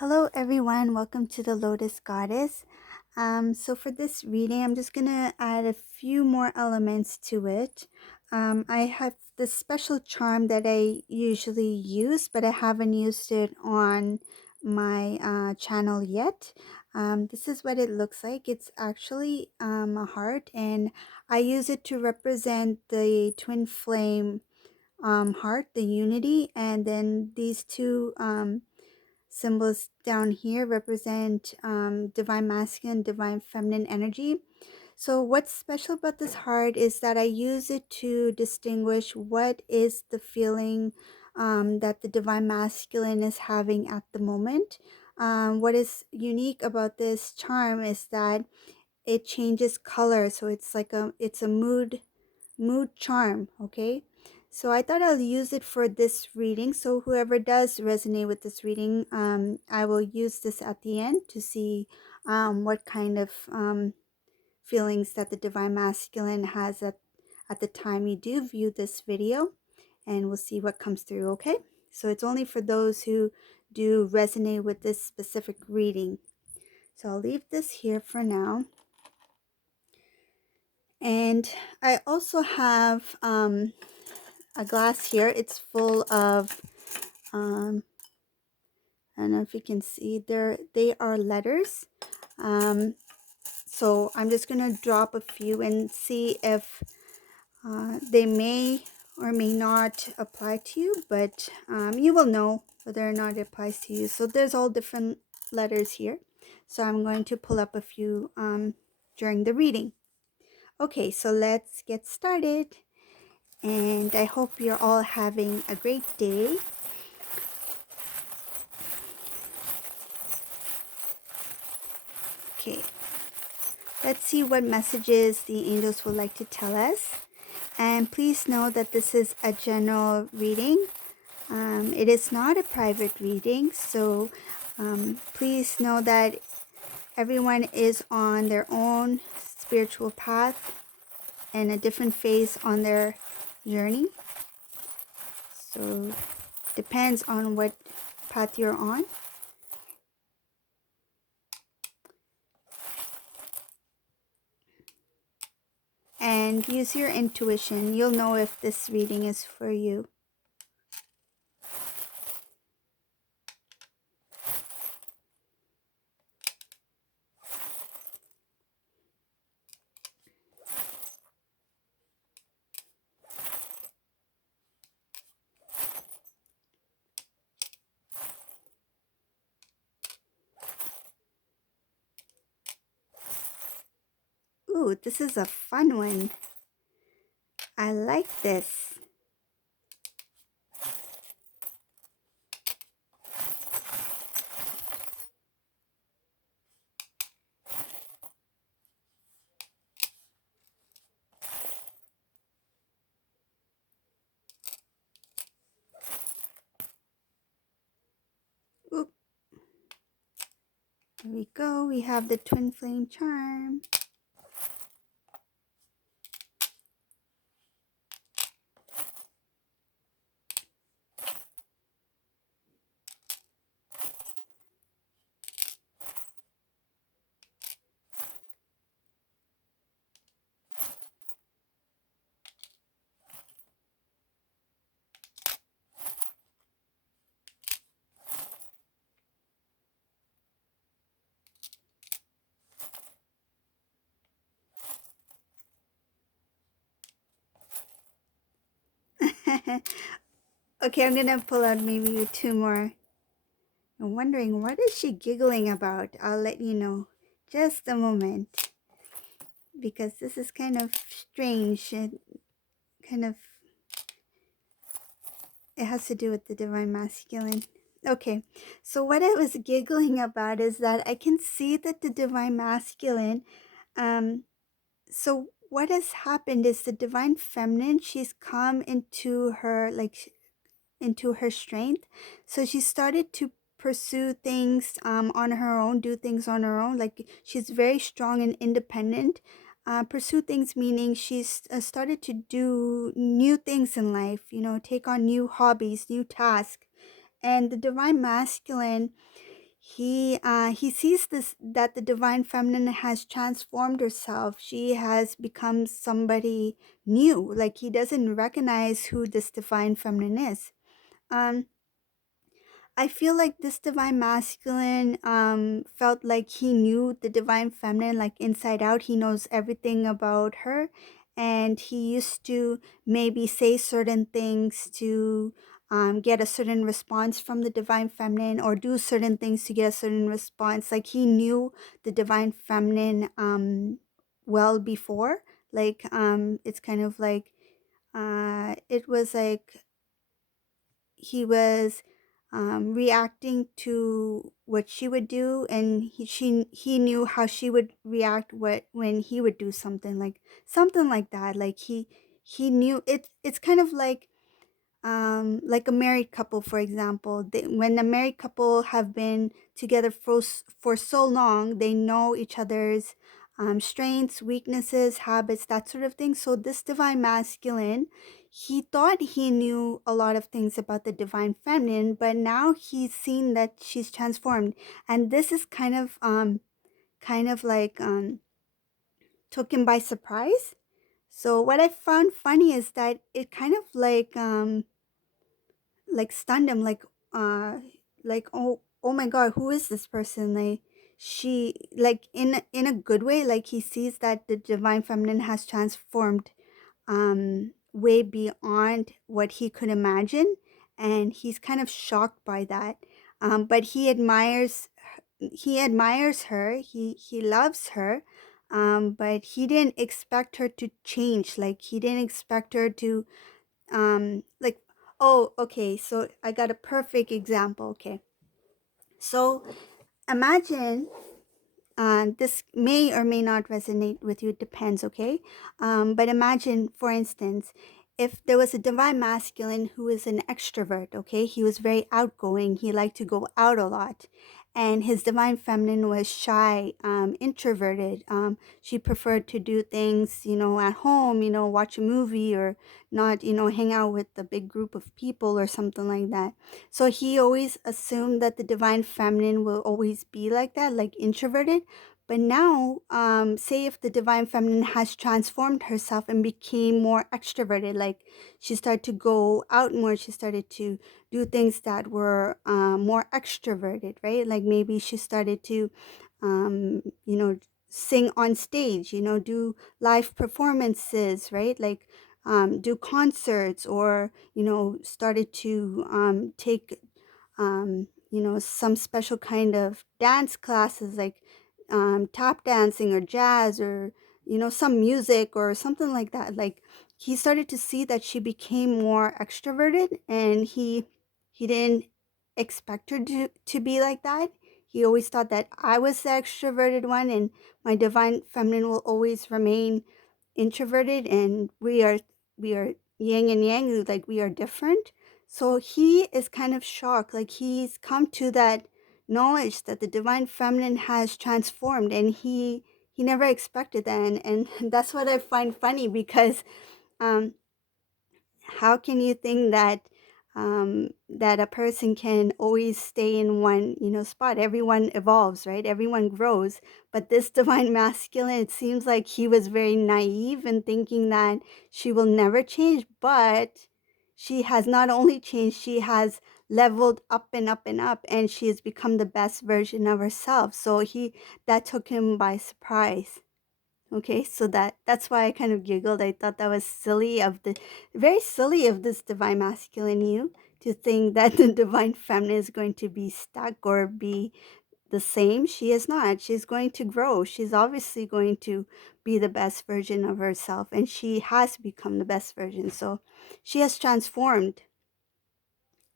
Hello, everyone. Welcome to the Lotus Goddess. So for this reading, I'm just gonna add a few more elements to it. I have this special charm that I usually use, but I haven't used it on my channel yet. This is what it looks like. It's actually a heart, and I use it to represent the twin flame heart, the unity, and then these two symbols down here represent divine masculine, divine feminine energy. So what's special about this heart is that I use it to distinguish what is the feeling that the divine masculine is having at the moment. What is unique about this charm is that it changes color, so it's a mood charm. Okay, so I thought I'll use it for this reading, so whoever does resonate with this reading, I will use this at the end to see what kind of feelings that the divine masculine has at the time you do view this video, and we'll see what comes through. Okay, so it's only for those who do resonate with this specific reading. So I'll leave this here for now. And I also have a glass here. It's full of, I don't know if you can see there, they are letters. So I'm just going to drop a few and see if they may or may not apply to you, but you will know whether or not it applies to you. So there's all different letters here. So I'm going to pull up a few during the reading. Okay, so let's get started. And I hope you're all having a great day. Okay, let's see what messages the angels would like to tell us. And please know that this is a general reading. It is not a private reading, so please know that everyone is on their own spiritual path and a different phase on their journey. So depends on what path you're on. And use your intuition. You'll know if this reading is for you. Ooh, this is a fun one. I like this. Ooh, there we go. We have the twin flame charm. Okay, I'm gonna pull out maybe two more. I'm wondering, what is she giggling about? I'll let you know. Just a moment. Because this is kind of strange. It has to do with the divine masculine. Okay, so what I was giggling about is that I can see that the divine masculine, so what has happened is the divine feminine, she's come into her, into her strength. So she started to pursue things on her own, do things on her own. Like, she's very strong and independent. Pursue things meaning she's started to do new things in life, you know, take on new hobbies, new tasks. And the divine masculine, he sees this, that the divine feminine has transformed herself. She has become somebody new. Like, he doesn't recognize who this divine feminine is. um I feel like this divine masculine felt like he knew the divine feminine like inside out. He knows everything about her, and he used to maybe say certain things to get a certain response from the divine feminine, or do certain things to get a certain response. Like, he knew the divine feminine well before. Like, it's kind of like it was like he was reacting to what she would do, and he knew how she would react when he would do something like that. Like, he knew it. It's kind of like a married couple, for example. When a married couple have been together for so long, they know each other's strengths, weaknesses, habits, that sort of thing. So this divine masculine, he thought he knew a lot of things about the divine feminine, but now he's seen that she's transformed, and this is kind of like took him by surprise. So what I found funny is that it kind of like stunned him, uh oh my god, who is this person? Like, she, like, in a good way. Like, he sees that the divine feminine has transformed way beyond what he could imagine, and he's kind of shocked by that. But he admires her, he loves her, but he didn't expect her to change. Like, he didn't expect her to like, oh, okay, so I got a perfect example. Okay, so imagine, this may or may not resonate with you, it depends. Okay, but imagine, for instance, if there was a divine masculine who is an extrovert. Okay, he was very outgoing, he liked to go out a lot, and his divine feminine was shy, introverted. She preferred to do things, at home, watch a movie, or not, hang out with a big group of people or something like that. So he always assumed that the divine feminine will always be like that, like introverted. But now, say if the divine feminine has transformed herself and became more extroverted, like she started to go out more, she started to do things that were more extroverted, right? Like, maybe she started to, um, you know, sing on stage, do live performances, right? Like, do concerts, or, started to take some special kind of dance classes, like tap dancing or jazz, or, some music or something like that. Like, he started to see that she became more extroverted, and he didn't expect her to be like that. He always thought that I was the extroverted one, and my divine feminine will always remain introverted, and we are yin and yang, like we are different. So he is kind of shocked, like he's come to that knowledge that the divine feminine has transformed, and he never expected that. And that's what I find funny, because um how can you think that that a person can always stay in one, spot? Everyone evolves, right? Everyone grows. But this divine masculine, it seems like he was very naive in thinking that she will never change. But she has not only changed, she has leveled up and up and up, and she has become the best version of herself. So that took him by surprise. Okay, so that's why I kind of giggled. I thought that was very silly of this divine masculine you to think that the divine feminine is going to be stuck or be the same. She is not. She's going to grow. She's obviously going to be the best version of herself, and she has become the best version. So she has transformed,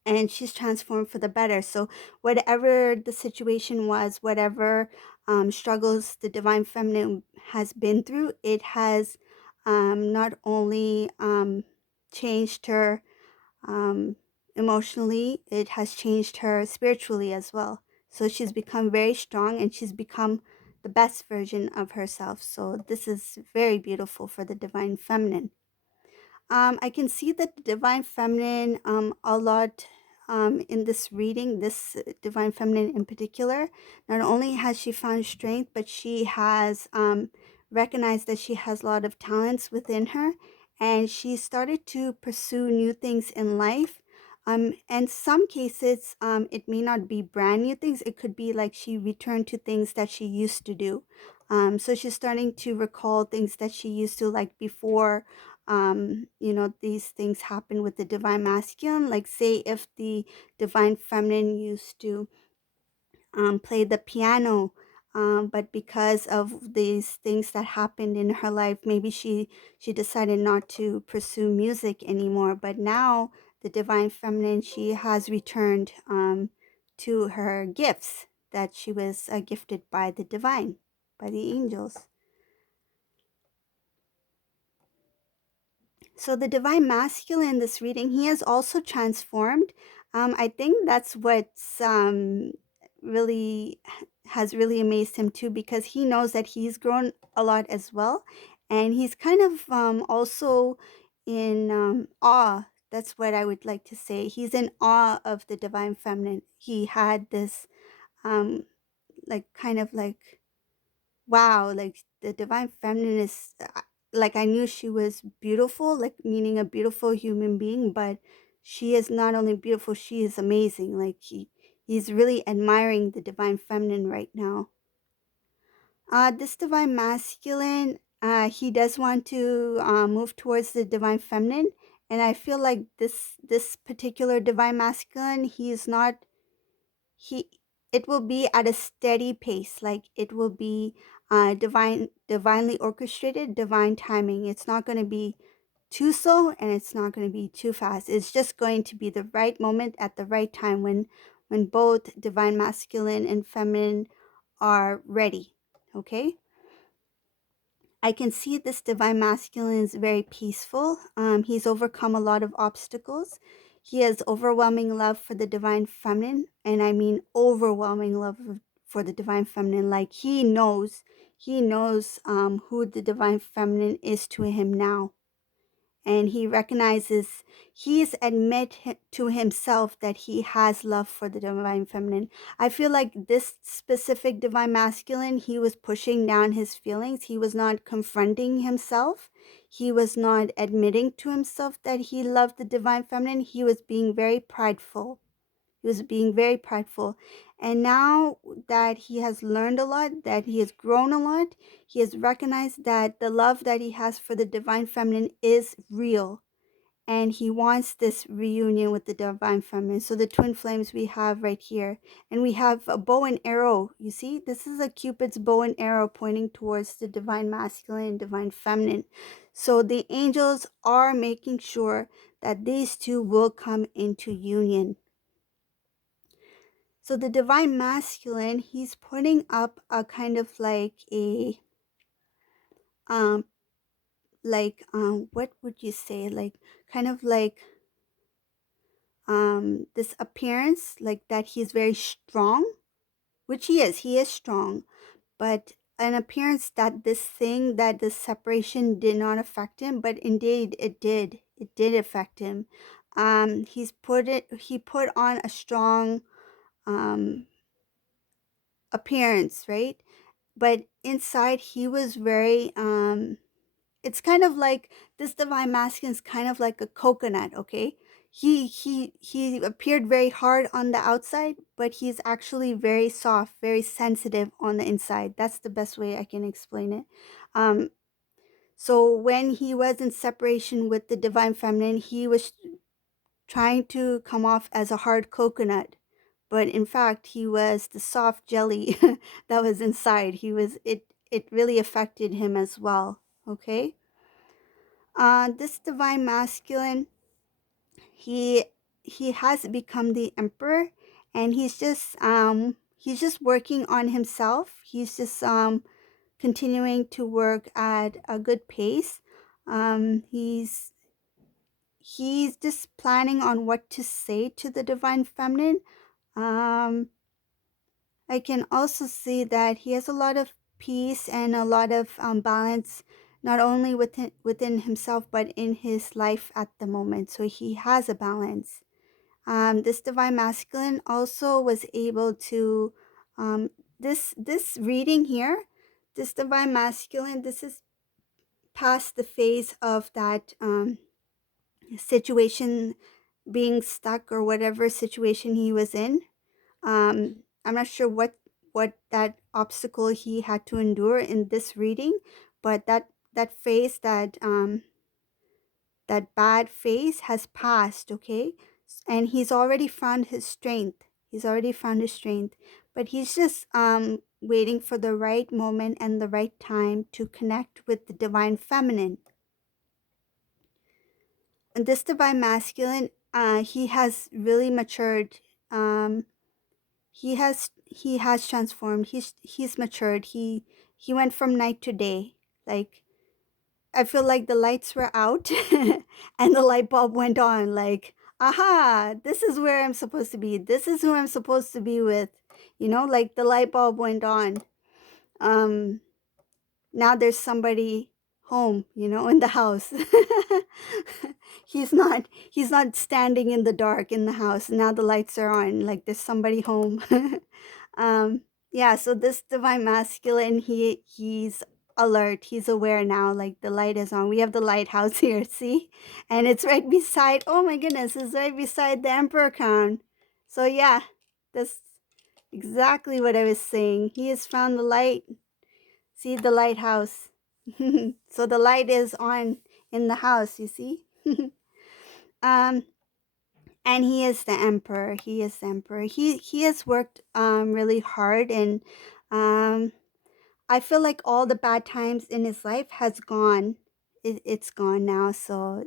and she's transformed for the better. So whatever the situation was, whatever struggles the divine feminine has been through, it has not only changed her emotionally, it has changed her spiritually as well. So she's become very strong, and she's become the best version of herself. So this is very beautiful for the divine feminine. I can see that the divine feminine a lot. in this reading, this divine feminine in particular, not only has she found strength, but she has recognized that she has a lot of talents within her, and she started to pursue new things in life. And some cases, it may not be brand new things. It could be like she returned to things that she used to do. So she's starting to recall things that she used to like before, these things happen with the divine masculine. Like, say, if the divine feminine used to play the piano, but because of these things that happened in her life, maybe she decided not to pursue music anymore. But now the divine feminine, she has returned to her gifts that she was gifted by the divine, by the angels. So the divine masculine in this reading, he has also transformed. I think that's what's really has really amazed him too, because he knows that he's grown a lot as well, and he's kind of also in awe. That's what I would like to say. He's in awe of the divine feminine. He had this um, like kind of like, wow, like the divine feminine is like, I knew she was beautiful, like meaning a beautiful human being, but she is not only beautiful, she is amazing. Like he's really admiring the divine feminine right now. This divine masculine, he does want to move towards the divine feminine, and I feel like this particular divine masculine, he is not he it will be at a steady pace, like it will be divinely orchestrated, divine timing. It's not going to be too slow, and it's not going to be too fast. It's just going to be the right moment at the right time, when both divine masculine and feminine are ready. Okay, I can see this divine masculine is very peaceful. He's overcome a lot of obstacles. He has overwhelming love for the divine feminine, and I mean overwhelming love for the divine feminine. Like he knows who the divine feminine is to him now, and he recognizes, he's to himself that he has love for the divine feminine. I feel like this specific divine masculine, he was pushing down his feelings. He was not confronting himself. He was not admitting to himself that he loved the divine feminine. He was being very prideful. He was being very prideful. And now that he has learned a lot, that he has grown a lot, he has recognized that the love that he has for the divine feminine is real. And he wants this reunion with the divine feminine. So the twin flames we have right here. And we have a bow and arrow. You see, this is a Cupid's bow and arrow pointing towards the divine masculine and divine feminine. So the angels are making sure that these two will come into union. So the divine masculine, he's putting up a kind of like a um what would you say, like kind of like this appearance, like that he's very strong, which he is strong, but an appearance that this thing, that this separation did not affect him, but indeed it did affect him. He put on a strong um appearance, right? But inside he was very it's kind of like, this divine masculine is kind of like a coconut. Okay, he appeared very hard on the outside, but he's actually very soft, very sensitive on the inside. That's the best way I can explain it. So when he was in separation with the divine feminine, he was trying to come off as a hard coconut, but in fact he was the soft jelly that was inside. It really affected him as well. Okay, this divine masculine, he he has become the emperor, and he's just working on himself. He's just continuing to work at a good pace. He's just planning on what to say to the divine feminine. um I can also see that he has a lot of peace and a lot of balance, not only within himself, but in his life at the moment. So he has a balance. This divine masculine also was able to this reading here, this divine masculine, this is past the phase of that situation, being stuck or whatever situation he was in. I'm not sure what that obstacle he had to endure in this reading, but that phase, that bad phase has passed, okay? And he's already found his strength. He's already found his strength, but he's just waiting for the right moment and the right time to connect with the divine feminine. And this divine masculine, he has really matured. He has transformed. He's matured. He went from night to day. Like, I feel like the lights were out and the light bulb went on. Like, aha, this is where I'm supposed to be. This is who I'm supposed to be with. Like the light bulb went on. Um, Now there's somebody home, in the house. He's not standing in the dark in the house. Now the lights are on. Like there's somebody home. Yeah, so this divine masculine, he's alert, he's aware now, like the light is on. We have the lighthouse here, see? And it's right beside, oh my goodness, it's right beside the emperor crown. So yeah, that's exactly what I was saying. He has found the light. See the lighthouse. So the light is on in the house, you see? um and he is the emperor. He has worked really hard, and um I feel like all the bad times in his life has gone. It's gone now. So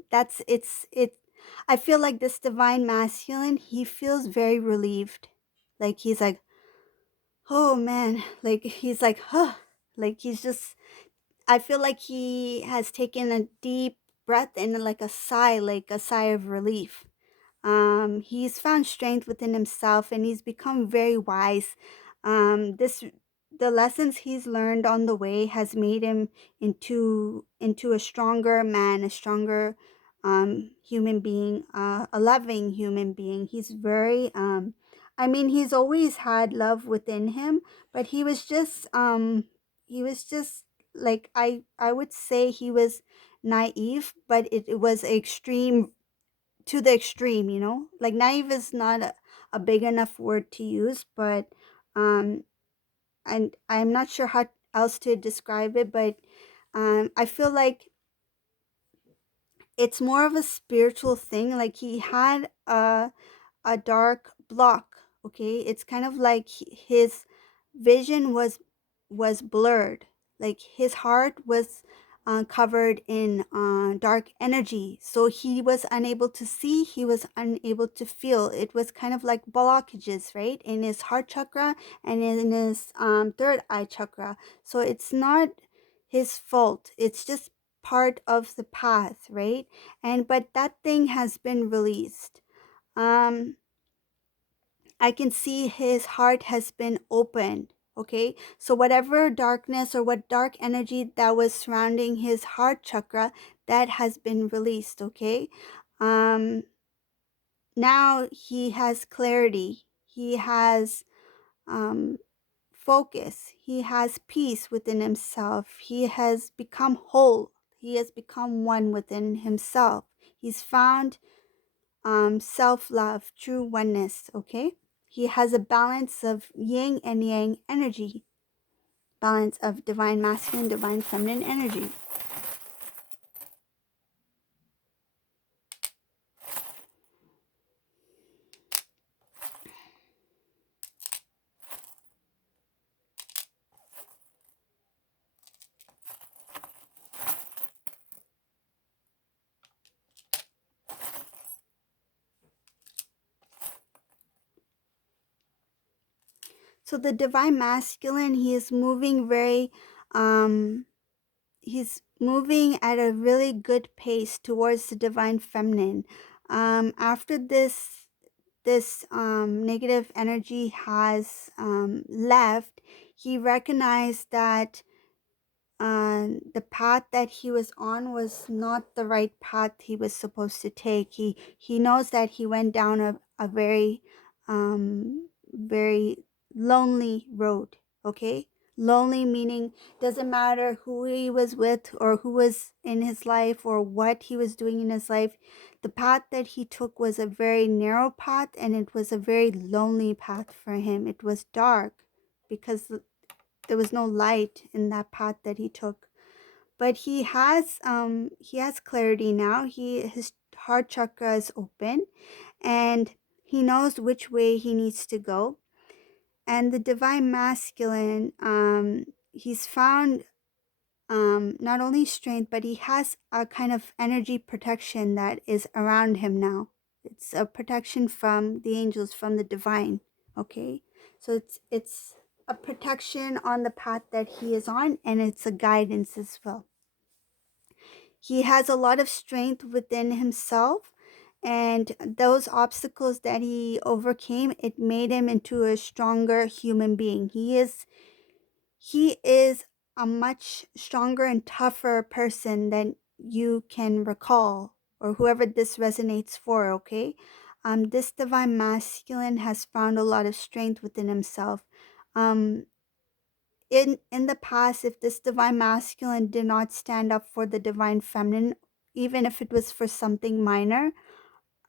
I feel like this divine masculine, he feels very relieved. Like he's like, oh man, like he's like, huh. Like he's just, I feel like he has taken a deep breath and like a sigh of relief. He's found strength within himself, and he's become very wise. This The lessons he's learned on the way has made him into a stronger man, a stronger human being, a loving human being. He's very I mean, he's always had love within him, but he was just like, I would say he was naive, but it was extreme, to the extreme, like naive is not a big enough word to use, but um and I'm not sure how else to describe it, but I feel like it's more of a spiritual thing. Like he had a dark block, okay? It's kind of like his vision was blurred. Like his heart was covered in dark energy, so he was unable to see, he was unable to feel. It was kind of like blockages, right, in his heart chakra and in his third eye chakra. So it's not his fault, it's just part of the path, right? And but that thing has been released. um I can see his heart has been opened. Okay, so whatever darkness or what dark energy that was surrounding his heart chakra, that has been released. Okay, um now he has clarity, he has um focus, he has peace within himself, he has become whole, he has become one within himself. He's found self-love, true oneness. Okay, he has a balance of yin and yang energy, balance of divine masculine, divine feminine energy. So the divine masculine, he is moving very he's moving at a really good pace towards the divine feminine. After this negative energy has left, he recognized that the path that he was on was not the right path he was supposed to take. He knows that he went down a very lonely road. Okay, lonely meaning doesn't matter who he was with or who was in his life or what he was doing in his life. The path that he took was a very narrow path, and it was a very lonely path for him. It was dark because there was no light in that path that he took. But he has clarity now. His heart chakra is open, and he knows which way he needs to go. And the divine masculine, he's found not only strength, but he has a kind of energy protection that is around him now. It's a protection from the angels, from the divine. Okay, so it's a protection on the path that he is on, and it's a guidance as well. He has a lot of strength within himself, and those obstacles that he overcame, it made him into a stronger human being. He is a much stronger and tougher person than you can recall, or whoever this resonates for. Okay, this divine masculine has found a lot of strength within himself. um in the past, if this divine masculine did not stand up for the divine feminine, even if it was for something minor,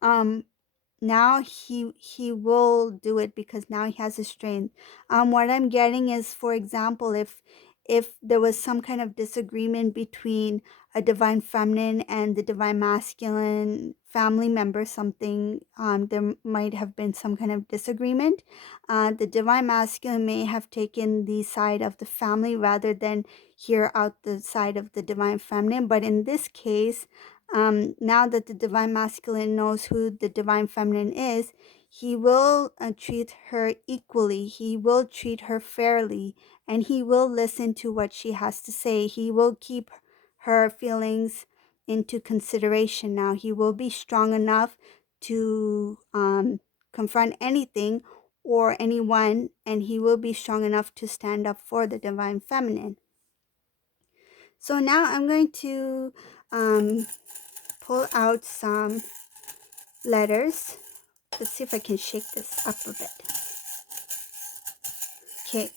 um now he will do it because now he has a strength. What I'm getting is, for example, if there was some kind of disagreement between a divine feminine and the divine masculine family member, something, there might have been some kind of disagreement. The divine masculine may have taken the side of the family rather than hear out the side of the divine feminine. But in this case, now that the divine masculine knows who the divine feminine is, he will treat her equally. He will treat her fairly, and he will listen to what she has to say. He will keep her feelings into consideration. Now he will be strong enough to confront anything or anyone, and he will be strong enough to stand up for the divine feminine. So now I'm going to um, pull out some letters. Let's see if I can shake this up a bit. Okay,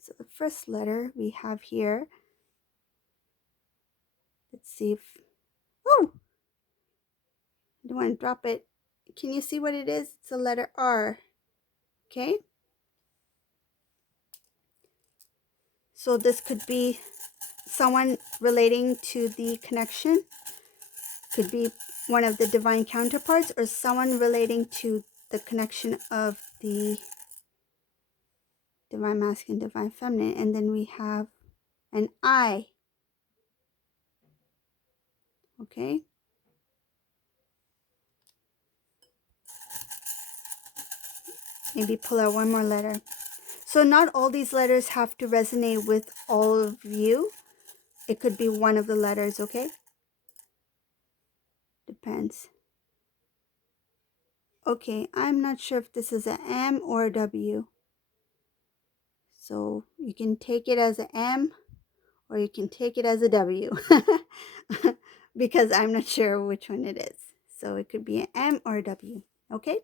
so the first letter we have here, let's see if, oh, I don't want to drop it. Can you see what it is? It's a letter R. Okay, so this could be someone relating to the connection, could be one of the divine counterparts, or someone relating to the connection of the divine masculine, divine feminine. And then we have an I. Okay, maybe pull out one more letter. So not all these letters have to resonate with all of you. It could be one of the letters, okay? Depends. Okay, I'm not sure if this is an M or a W. So you can take it as an M or you can take it as a W because I'm not sure which one it is. So it could be an M or a W, okay?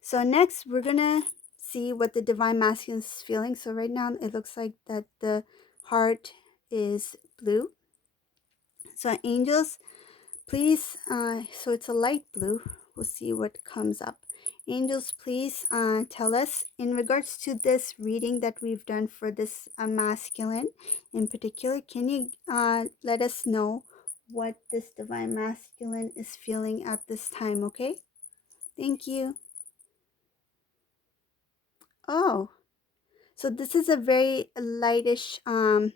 So next we're gonna see what the divine masculine is feeling. So right now it looks like that the heart is blue. So angels, please, so it's a light blue. We'll see what comes up. Angels, please tell us in regards to this reading that we've done for this masculine in particular. Can you let us know what this divine masculine is feeling at this time, okay? Thank you. Oh, so this is a very lightish, and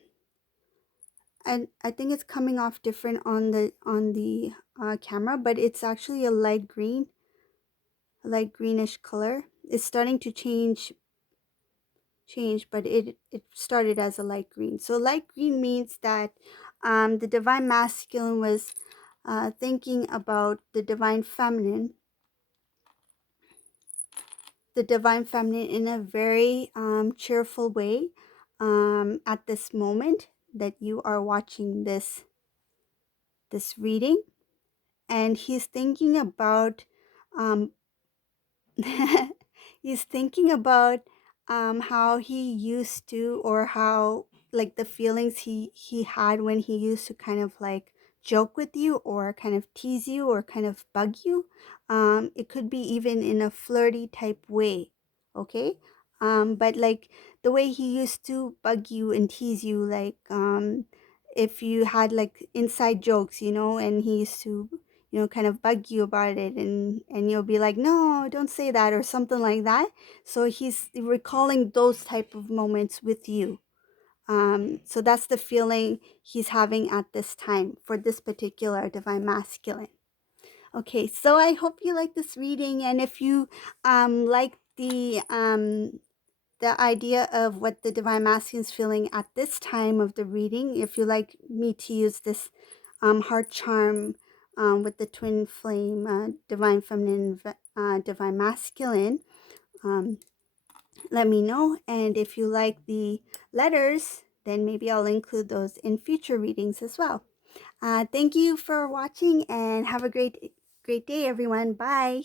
I think it's coming off different on the camera, but it's actually a light green, light greenish color. It's starting to change, but it started as a light green. So light green means that the divine masculine was thinking about the divine feminine, in a very cheerful way at this moment that you are watching this reading. And he's thinking about He's thinking about how he used to, or how, like, the feelings he had when he used to kind of like joke with you, or kind of tease you, or kind of bug you. It could be even in a flirty type way, okay? But like the way he used to bug you and tease you, like if you had like inside jokes, and he used to, kind of bug you about it, and you'll be like, no, don't say that, or something like that. So he's recalling those type of moments with you. So that's the feeling he's having at this time for this particular divine masculine. Okay, so I hope you like this reading, and if you like the idea of what the divine masculine is feeling at this time of the reading, if you like me to use this heart charm with the twin flame, divine feminine, divine masculine, um, let me know. And if you like the letters, then maybe I'll include those in future readings as well. Thank you for watching, and have a great day, everyone. Bye.